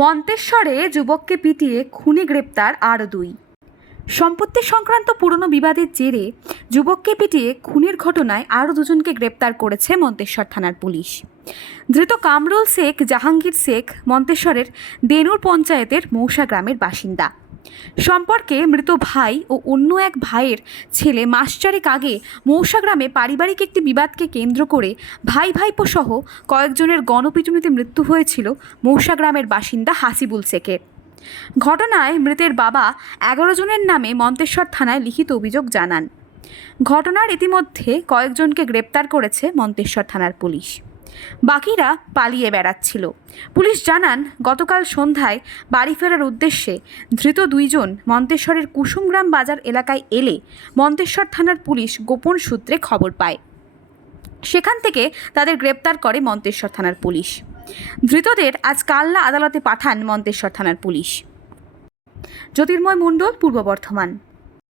মন্তেশ্বরে যুবককে পিটিয়ে খুনে গ্রেপ্তার আরও দুই। সম্পত্তি সংক্রান্ত পুরনো বিবাদের জেরে যুবককে পিটিয়ে খুনের ঘটনায় আরও দুজনকে গ্রেপ্তার করেছে মন্তেশ্বর থানার পুলিশ। ধৃত কামরুল শেখ জাহাঙ্গীর শেখ মন্তেশ্বরের দেনুর পঞ্চায়েতের মৌসা গ্রামের বাসিন্দা। সম্পর্কে মৃত ভাই ও অন্য এক ভাইয়ের ছেলে মাস চারেক আগে মৌসা গ্রামে পারিবারিক একটি বিবাদকে কেন্দ্র করে ভাই ভাইপো সহ কয়েকজনের গণপিটুনিতে মৃত্যু হয়েছিল মৌসা গ্রামের বাসিন্দা হাসিবুল শেখের। ঘটনায় মৃতের বাবা 11 জনের নামে মন্তেশ্বর থানায় লিখিত অভিযোগ জানান। ঘটনার ইতিমধ্যে কয়েকজনকে গ্রেপ্তার করেছে মন্তেশ্বর থানার পুলিশ, বাকিরা পালিয়ে বেড়াচ্ছিল। পুলিশ জানান, গতকাল সন্ধ্যায় বাড়ি ফেরার উদ্দেশ্যে ধৃত দুইজন মন্তেশ্বরের কুসুমগ্রাম বাজার এলাকায় এলে মন্তেশ্বর থানার পুলিশ গোপন সূত্রে খবর পায়। সেখান থেকে তাদের গ্রেপ্তার করে মন্তেশ্বর থানার পুলিশ। ধৃতদের আজ কালনা আদালতে পাঠান মন্তেশ্বর থানার পুলিশ। জ্যোতির্ময় মণ্ডল, পূর্ব বর্ধমান।